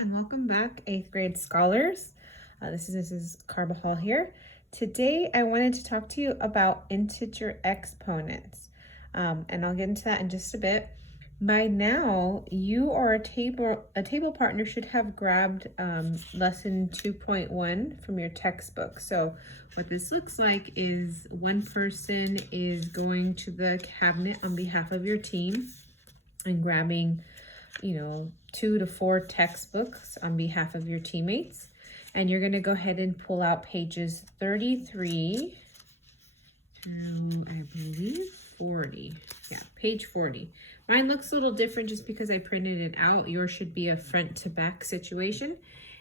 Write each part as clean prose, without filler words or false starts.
and welcome back, 8th grade scholars. This is Mrs. Carbajal here. Today I wanted to talk to you about integer exponents, and I'll get into that in just a bit. By now, you or a table partner should have grabbed lesson 2.1 from your textbook. So what this looks like is one person is going to the cabinet on behalf of your team and grabbing 2 to 4 textbooks on behalf of your teammates. And you're going to go ahead and pull out pages 33 through, I believe, 40. Yeah, page 40. Mine looks a little different just because I printed it out. Yours should be a front to back situation.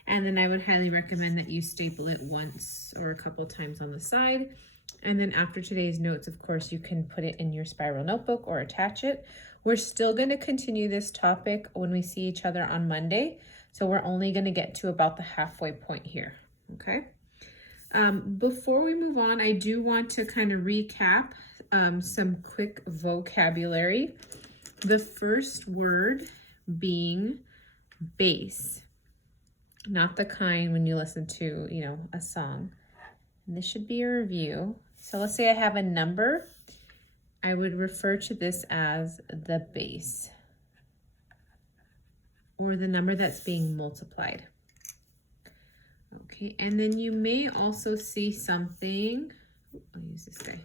And then I would highly recommend that you staple it once or a couple times on the side. And then after today's notes, of course, you can put it in your spiral notebook or attach it. We're still going to continue this topic when we see each other on Monday. So we're only going to get to about the halfway point here, okay? Before we move on, I do want to kind of recap some quick vocabulary. The first word being base, not the kind when you listen to, a song. And this should be a review. So let's say I have a number. I would refer to this as the base, or the number that's being multiplied. Okay, and then you may also see something, I'll use this guy,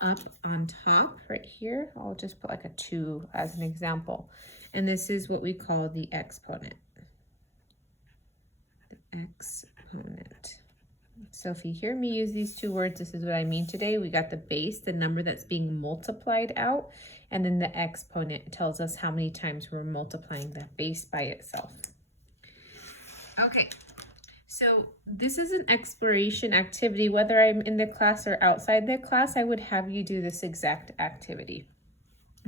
up on top right here. I'll just put like a 2 as an example. And this is what we call the exponent. The exponent. So if you hear me use these 2 words, this is what I mean today. We got the base, the number that's being multiplied out, and then the exponent tells us how many times we're multiplying that base by itself. Okay, so this is an exploration activity. Whether I'm in the class or outside the class, I would have you do this exact activity.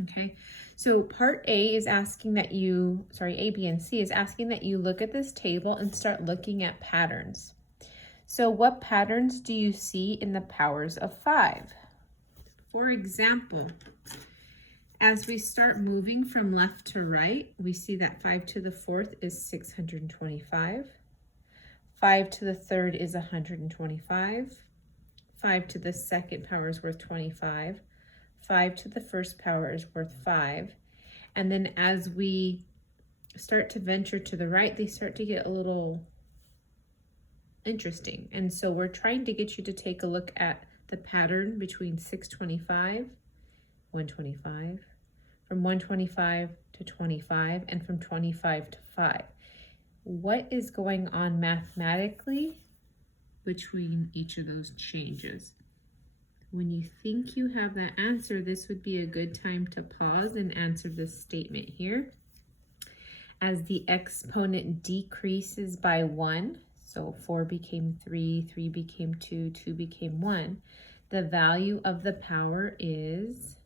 Okay, so part A is asking that you, A, B, and C is asking that you look at this table and start looking at patterns. So what patterns do you see in the powers of 5? For example, as we start moving from left to right, we see that 5 to the 4th is 625. 5 to the 3rd is 125. 5 to the 2nd power is worth 25. 5 to the 1st power is worth 5. And then as we start to venture to the right, they start to get a little interesting. And so we're trying to get you to take a look at the pattern between 625, 125, from 125 to 25, and from 25 to 5. What is going on mathematically between each of those changes? When you think you have that answer, this would be a good time to pause and answer this statement here. As the exponent decreases by 1, so 4 became 3, 3 became 2, 2 became 1. The value of the power is,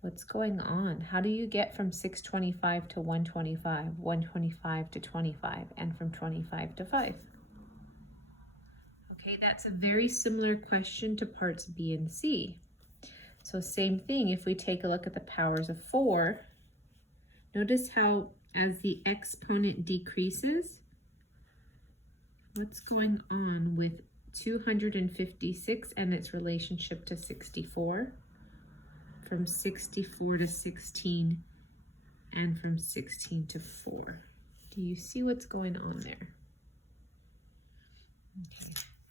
what's going on? How do you get from 625 to 125, 125 to 25, and from 25 to 5? Okay, that's a very similar question to parts B and C. So same thing, if we take a look at the powers of 4, notice how as the exponent decreases, what's going on with 256 and its relationship to 64, from 64 to 16, and from 16 to 4. Do you see what's going on there? Okay,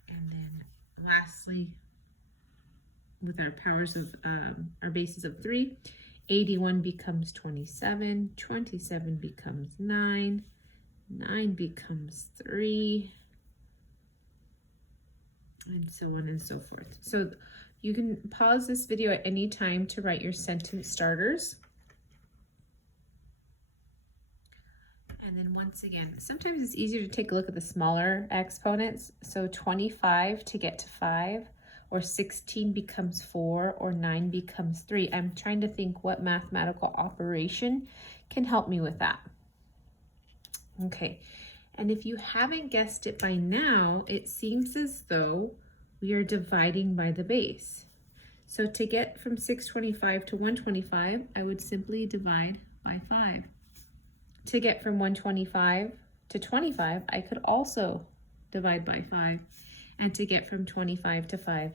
and then lastly, with our powers of, our bases of 3, 81 becomes 27, 27 becomes 9, 9 becomes 3, and so on and so forth. So you can pause this video at any time to write your sentence starters. And then once again, sometimes it's easier to take a look at the smaller exponents. So 25 to get to 5, or 16 becomes 4, or 9 becomes 3. I'm trying to think what mathematical operation can help me with that. Okay. And if you haven't guessed it by now, it seems as though we are dividing by the base. So to get from 625 to 125, I would simply divide by 5. To get from 125 to 25, I could also divide by 5. And to get from 25 to 5,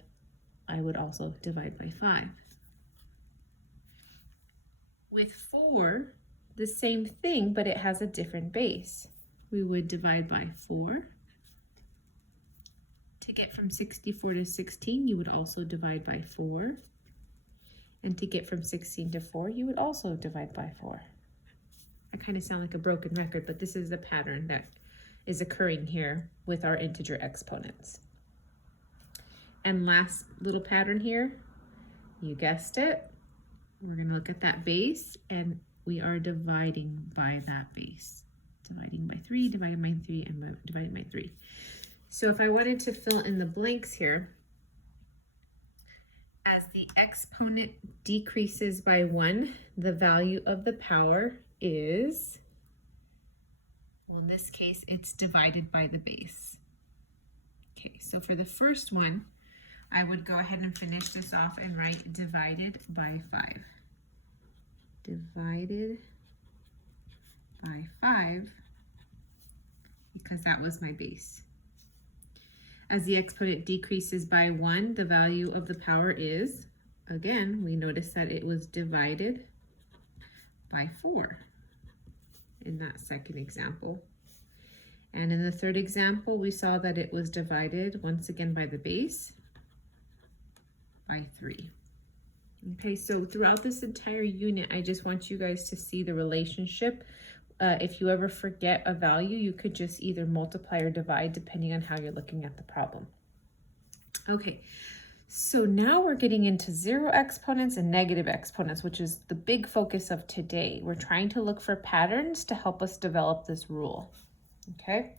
I would also divide by 5. With 4, the same thing, but it has a different base. We would divide by 4. To get from 64 to 16, you would also divide by 4. And to get from 16 to 4, you would also divide by 4. I kind of sound like a broken record, but this is the pattern that is occurring here with our integer exponents. And last little pattern here, you guessed it. We're going to look at that base, and we are dividing by that base. Dividing by 3, dividing by 3, and dividing by 3. So if I wanted to fill in the blanks here, as the exponent decreases by 1, the value of the power is, well, in this case, it's divided by the base. Okay, so for the first one, I would go ahead and finish this off and write divided by 5. Divided by 5, because that was my base. As the exponent decreases by 1, the value of the power is, again, we notice that it was divided by 4 in that second example. And in the third example, we saw that it was divided once again by the base by 3. Okay, so throughout this entire unit, I just want you guys to see the relationship. If you ever forget a value, you could just either multiply or divide depending on how you're looking at the problem. Okay, so now we're getting into zero exponents and negative exponents, which is the big focus of today. We're trying to look for patterns to help us develop this rule. Okay,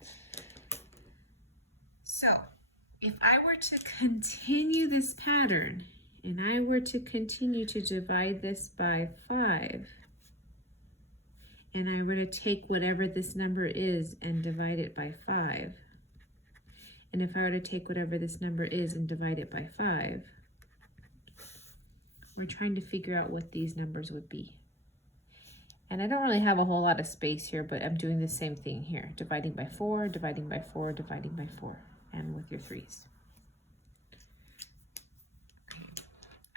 so if I were to continue this pattern and I were to continue to divide this by 5, and I were to take whatever this number is and divide it by 5, and if I were to take whatever this number is and divide it by 5, we're trying to figure out what these numbers would be. And I don't really have a whole lot of space here, but I'm doing the same thing here. Dividing by 4, dividing by 4, dividing by 4, and with your 3's.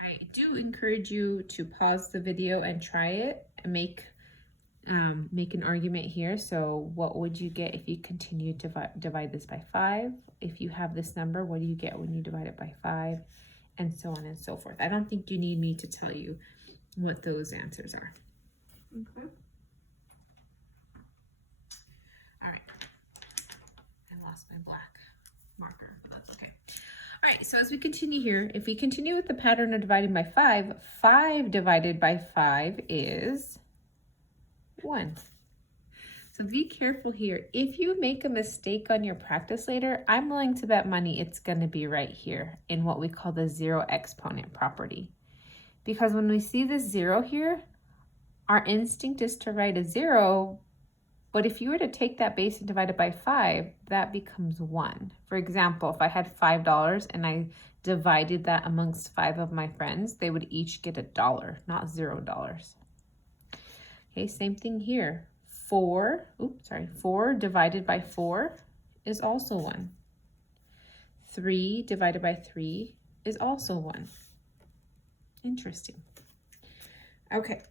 I do encourage you to pause the video and try it and make an argument here. So what would you get if you continue to divide this by 5? If you have this number, what do you get when you divide it by 5? And so on and so forth. I don't think you need me to tell you what those answers are. Okay. All right. I lost my black marker, but that's okay. All right, so as we continue here, if we continue with the pattern of dividing by 5, 5 divided by 5 is 1. So be careful here. If you make a mistake on your practice later, I'm willing to bet money it's going to be right here in what we call the zero exponent property. Because when we see this 0 here, our instinct is to write a 0, but if you were to take that base and divide it by 5, that becomes 1. For example, if I had $5 and I divided that amongst 5 of my friends, they would each get $1, not $0. Okay, same thing here. 4 divided by 4 is also 1. 3 divided by 3 is also 1. Interesting. Okay,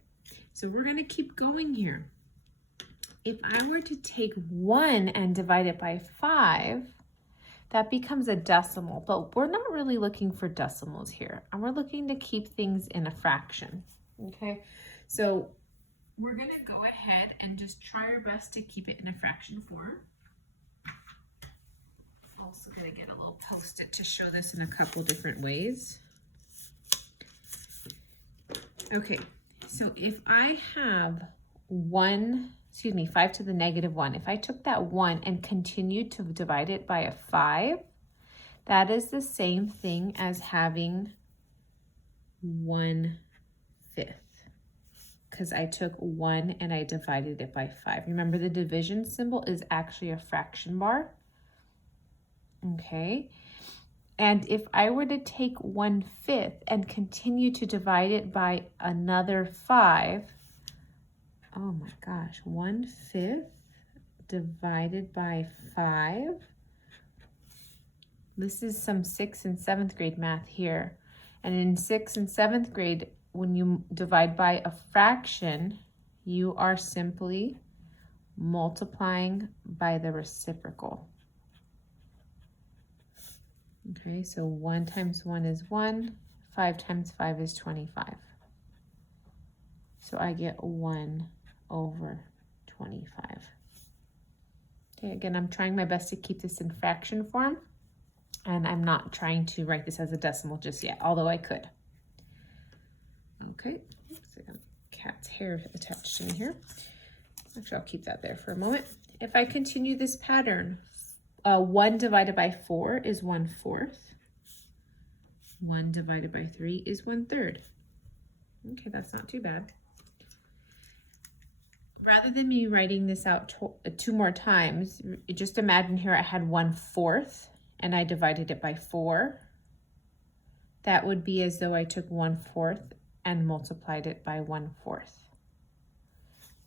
so we're going to keep going here. If I were to take 1 and divide it by 5, that becomes a decimal, but we're not really looking for decimals here, and we're looking to keep things in a fraction. Okay, so we're going to go ahead and just try our best to keep it in a fraction form. Also going to get a little Post-it to show this in a couple different ways. Okay, so if I have 5 to the negative 1, if I took that 1 and continued to divide it by a 5, that is the same thing as having 1/5. Because I took 1 and I divided it by 5. Remember, the division symbol is actually a fraction bar. Okay. And if I were to take 1/5 and continue to divide it by another 5, oh my gosh, 1/5 divided by 5. This is some 6th and 7th grade math here. And in 6th and 7th grade, when you divide by a fraction, you are simply multiplying by the reciprocal. Okay, so 1 times 1 is 1, 5 times 5 is 25. So I get 1 over 25. Okay, again, I'm trying my best to keep this in fraction form, and I'm not trying to write this as a decimal just yet, although I could. Okay, oops, I got a cat's hair attached in here. Actually, I'll keep that there for a moment. If I continue this pattern, 1 divided by 4 is 1/4. 1 divided by 3 is 1/3. Okay, that's not too bad. Rather than me writing this out 2 more times, just imagine here I had 1/4 and I divided it by 4. That would be as though I took 1/4 and multiplied it by 1/4.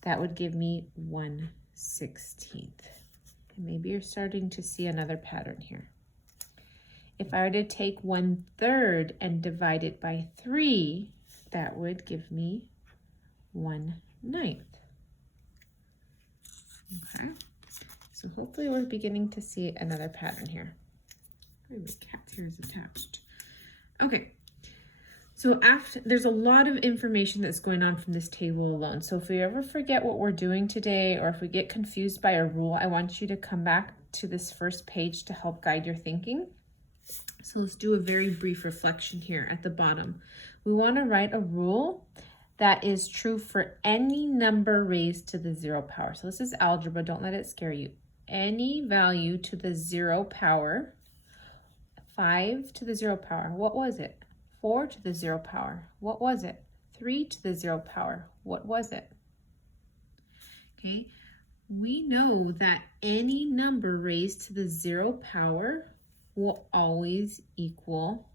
That would give me 1/16. And maybe you're starting to see another pattern here. If I were to take 1/3 and divide it by 3, that would give me 1/9. Okay, so hopefully we're beginning to see another pattern here. Oh, the cat's hair is attached. Okay, so there's a lot of information that's going on from this table alone. So if we ever forget what we're doing today, or if we get confused by a rule, I want you to come back to this first page to help guide your thinking. So let's do a very brief reflection here at the bottom. We want to write a rule that is true for any number raised to the 0 power. So this is algebra, don't let it scare you. Any value to the 0 power, 5 to the 0 power, what was it? 4 to the 0 power, what was it? 3 to the 0 power, what was it? Okay, we know that any number raised to the 0 power will always equal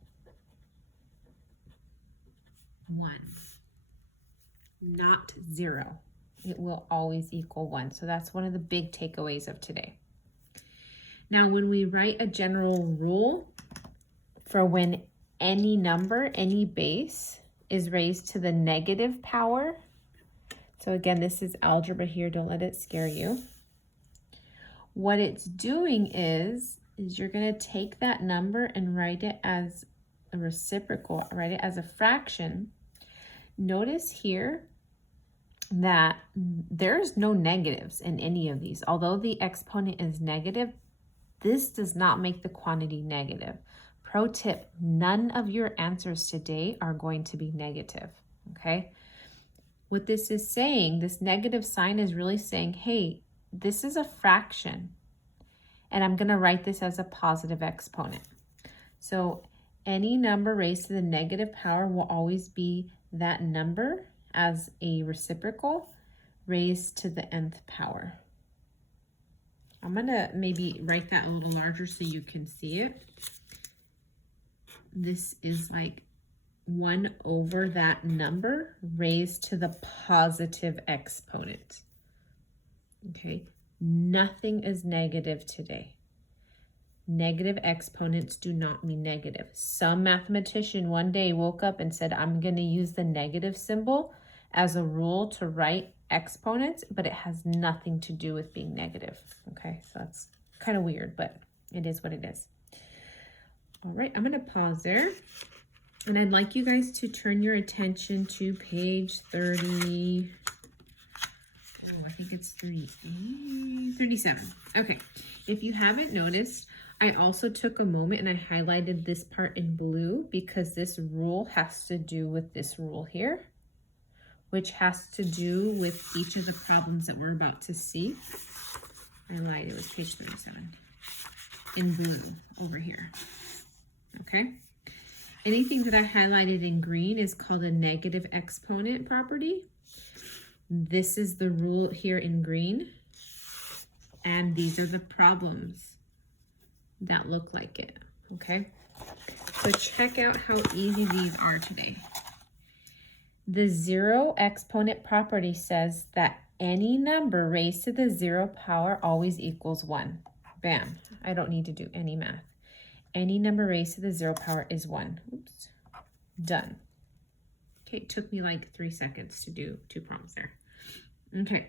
1. Not 0. It will always equal 1. So that's one of the big takeaways of today. Now, when we write a general rule for when any number, any base is raised to the negative power, so again, this is algebra here, don't let it scare you. What it's doing is you're going to take that number and write it as a reciprocal, write it as a fraction. Notice here that there's no negatives in any of these. Although the exponent is negative, this does not make the quantity negative. Pro tip, none of your answers today are going to be negative, okay? What this is saying, this negative sign is really saying, hey, this is a fraction, and I'm going to write this as a positive exponent. So any number raised to the negative power will always be that number as a reciprocal raised to the nth power. I'm going to maybe write that a little larger so you can see it. This is like 1 over that number raised to the positive exponent. Okay, nothing is negative today. Negative exponents do not mean negative. Some mathematician one day woke up and said, I'm going to use the negative symbol as a rule to write exponents, but it has nothing to do with being negative. Okay, so that's kind of weird, but it is what it is. All right, I'm going to pause there. And I'd like you guys to turn your attention to page 30. Oh, I think it's 37. Okay, if you haven't noticed, I also took a moment and I highlighted this part in blue because this rule has to do with this rule here, which has to do with each of the problems that we're about to see. I lied, it was page 37 in blue over here. Okay. Anything that I highlighted in green is called a negative exponent property. This is the rule here in green. And these are the problems that look like it, okay? So check out how easy these are today. The 0 exponent property says that any number raised to the 0 power always equals 1. Bam. I don't need to do any math. Any number raised to the 0 power is 1. Oops. Done. Okay, it took me like 3 seconds to do 2 problems there. Okay,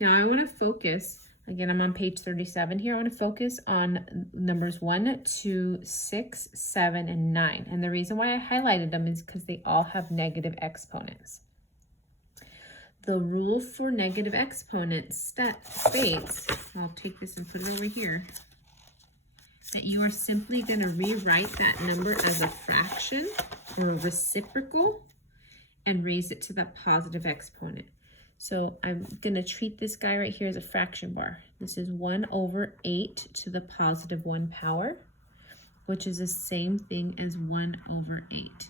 now I want to focus, again, I'm on page 37 here. I want to focus on numbers 1, 2, 6, 7, and 9. And the reason why I highlighted them is because they all have negative exponents. The rule for negative exponents states, I'll take this and put it over here, that you are simply going to rewrite that number as a fraction or a reciprocal and raise it to the positive exponent. So I'm going to treat this guy right here as a fraction bar. This is 1 over 8 to the positive 1 power, which is the same thing as 1 over 8.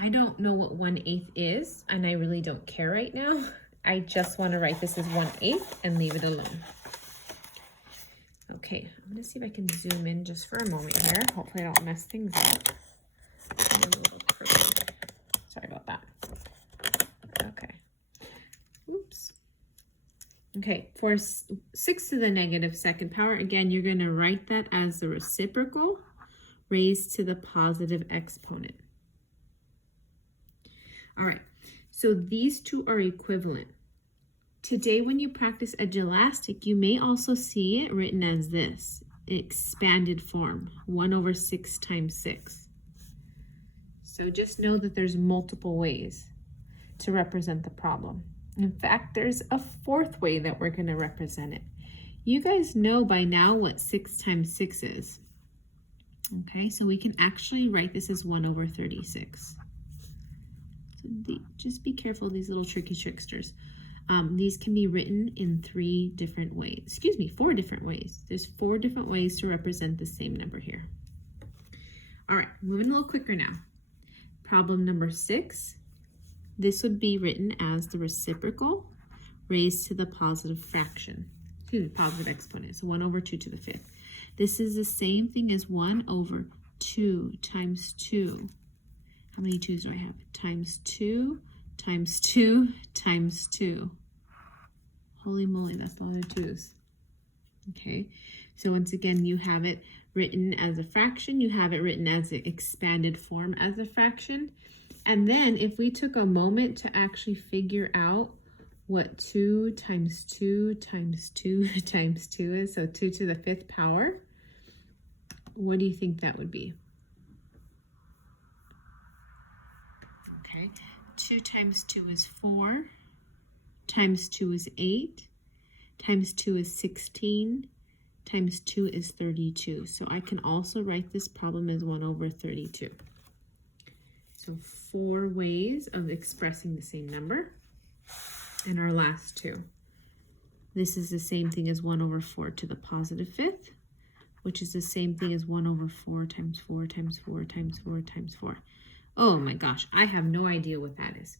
I don't know what 1/8 is, and I really don't care right now. I just want to write this as 1/8 and leave it alone. Okay, I'm going to see if I can zoom in just for a moment here. Hopefully I don't mess things up. I'm a little crooked. Sorry about that. Okay. Oops. Okay, for 6 to the negative 2nd power, again, you're going to write that as the reciprocal raised to the positive exponent. All right, so these two are equivalent. Today, when you practice Elastic, you may also see it written as this, expanded form, 1 over 6 times 6. So just know that there's multiple ways to represent the problem. In fact, there's a 4th way that we're going to represent it. You guys know by now what 6 times 6 is. Okay, so we can actually write this as 1 over 36. So just be careful of these little tricky tricksters. These can be written in 4 different ways. There's 4 different ways to represent the same number here. All right, moving a little quicker now. Problem number 6. This would be written as the reciprocal raised to the positive fraction. Positive exponent. So 1 over 2 to the 5th. This is the same thing as 1 over 2 times 2. How many 2's do I have? Times 2 times 2 times 2. Holy moly, that's a lot of 2's. Okay, so once again, you have it written as a fraction. You have it written as an expanded form as a fraction. And then if we took a moment to actually figure out what 2 times 2 times 2 times 2 is, so 2 to the 5th power, what do you think that would be? Okay, 2 times 2 is 4, times 2 is 8, times 2 is 16, times 2 is 32. So I can also write this problem as 1 over 32. So 4 ways of expressing the same number. And our last 2. This is the same thing as 1 over 4 to the positive 5th, which is the same thing as 1 over 4 times 4 times 4 times 4 times 4. Oh my gosh, I have no idea what that is.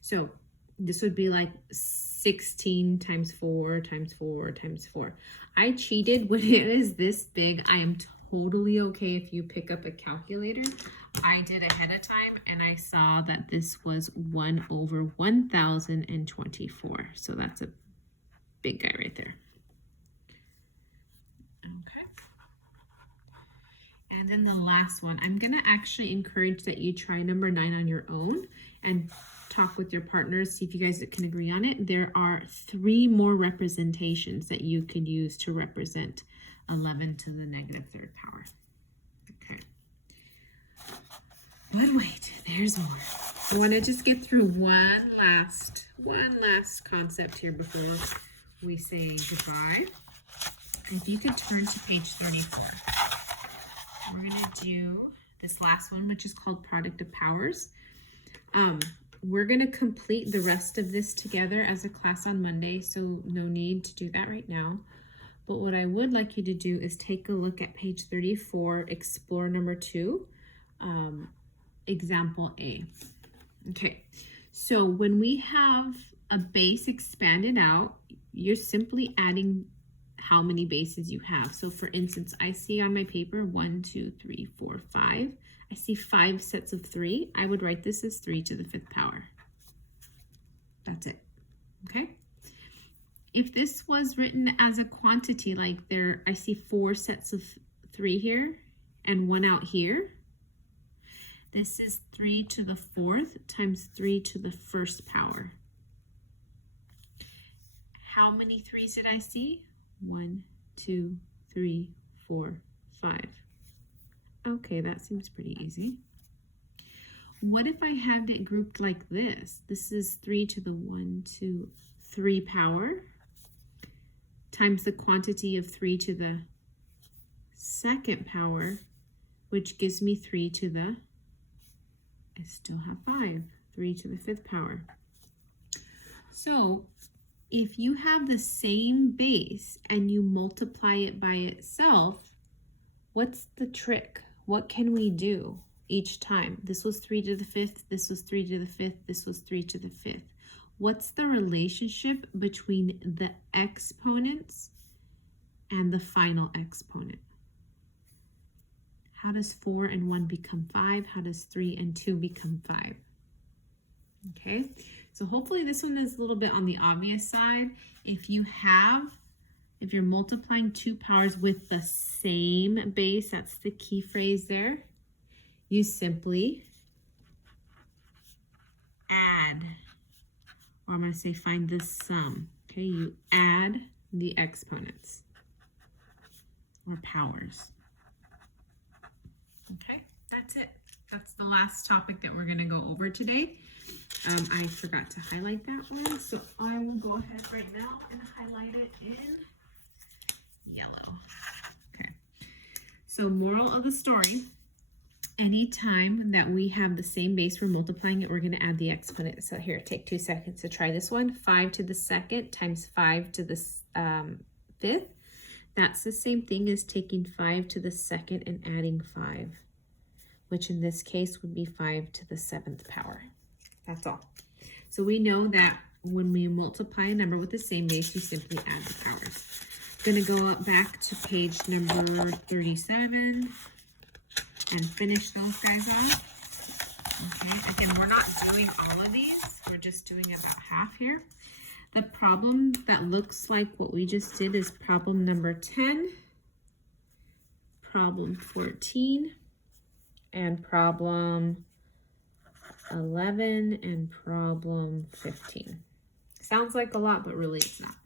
So this would be like 16 times 4 times 4 times 4. I cheated when it is this big. I am totally okay if you pick up a calculator. I did ahead of time and I saw that this was 1 over 1024. So that's a big guy right there. Okay. And then the last one, I'm going to actually encourage that you try number 9 on your own and talk with your partners, see if you guys can agree on it. There are 3 more representations that you could use to represent 11 to the negative 3rd power. Okay. But wait, there's more. I want to just get through one last concept here before we say goodbye. If you could turn to page 34. We're going to do this last one, which is called product of powers. We're going to complete the rest of this together as a class on Monday, so no need to do that right now. But what I would like you to do is take a look at page 34, explore number 2, example A. Okay, so when we have a base expanded out, you're simply adding how many bases you have. So for instance, I see on my paper 1, 2, 3, 4, 5. I see 5 sets of 3. I would write this as 3 to the 5th power. That's it. Okay. if this was written as a quantity, like I see 4 sets of 3 here and 1 out here. This is 3 to the 4th times 3 to the 1st power. How many 3's did I see? 1, 2, 3, 4, 5. Okay, that seems pretty easy. What if I had it grouped like this? This is 3 to the 1, 2, 3 power times the quantity of 3 to the 2nd power, which gives me 3 to the, I still have 5, 3 to the 5th power. So if you have the same base and you multiply it by itself, what's the trick? What can we do each time? This was 3 to the 5th, this was 3 to the 5th, this was 3 to the 5th. What's the relationship between the exponents and the final exponent? How does 4 and 1 become 5? How does 3 and 2 become 5? Okay, so hopefully this one is a little bit on the obvious side. If you're multiplying 2 powers with the same base, that's the key phrase there, you simply add, or I'm going to say find the sum. Okay, you add the exponents or powers. Okay, that's it. That's the last topic that we're going to go over today. I forgot to highlight that one, so I will go ahead right now and highlight it in yellow. Okay, so moral of the story, anytime that we have the same base, we're multiplying it, we're going to add the exponent. So here, take 2 seconds to try this one. 5 to the 2nd times 5 to the 5th. That's the same thing as taking 5 to the 2nd and adding 5, which in this case would be 5 to the 7th power. That's all. So we know that when we multiply a number with the same base, you simply add the powers. I'm going to go up back to page number 37 and finish those guys off. Okay, again, we're not doing all of these. We're just doing about half here. The problem that looks like what we just did is problem number 10, problem 14, and problem 11, and problem 15. Sounds like a lot, but really it's not.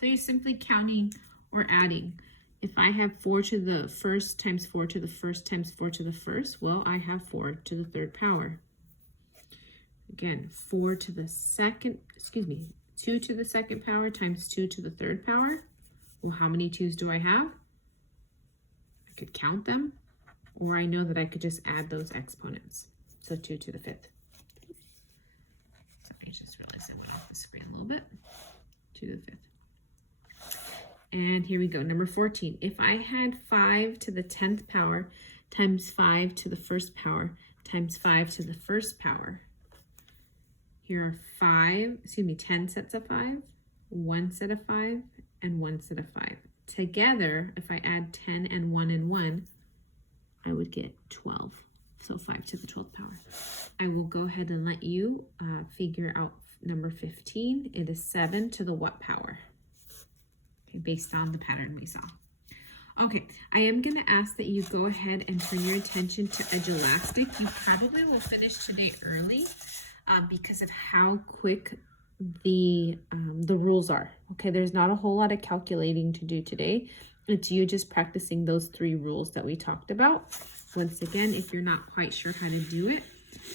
So you're simply counting or adding. If I have 4 to the 1st times 4 to the 1st times 4 to the 1st, well, I have 4 to the 3rd power. Again, 4 to the 2nd, 2 to the 2nd power times 2 to the 3rd power. Well, how many 2's do I have? I could count them, or I know that I could just add those exponents. So 2 to the 5th. Sorry, I just realized I went off the screen a little bit. 2 to the 5th. And here we go, number 14. If I had 5 to the 10th power times 5 to the 1st power times 5 to the 1st power, here are 10 sets of 5, 1 set of 5, and 1 set of 5. Together, if I add 10 and 1, I would get 12. So 5 to the 12th power. I will go ahead and let you figure out number 15. It is 7 to the what power? Okay, based on the pattern we saw. Okay, I am going to ask that you go ahead and turn your attention to Edulastic. You probably will finish today early because of how quick the rules are. Okay, there's not a whole lot of calculating to do today. It's you just practicing those 3 rules that we talked about. Once again, if you're not quite sure how to do it,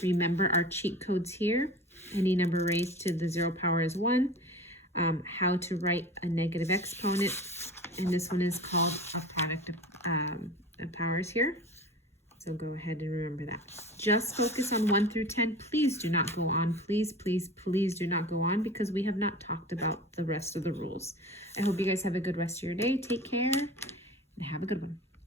remember our cheat codes here. Any number raised to the 0 power is 1. How to write a negative exponent, and this one is called a product of powers here. So go ahead and remember that. Just focus on 1 through 10. Please do not go on. Please, please, please do not go on because we have not talked about the rest of the rules. I hope you guys have a good rest of your day. Take care and have a good one.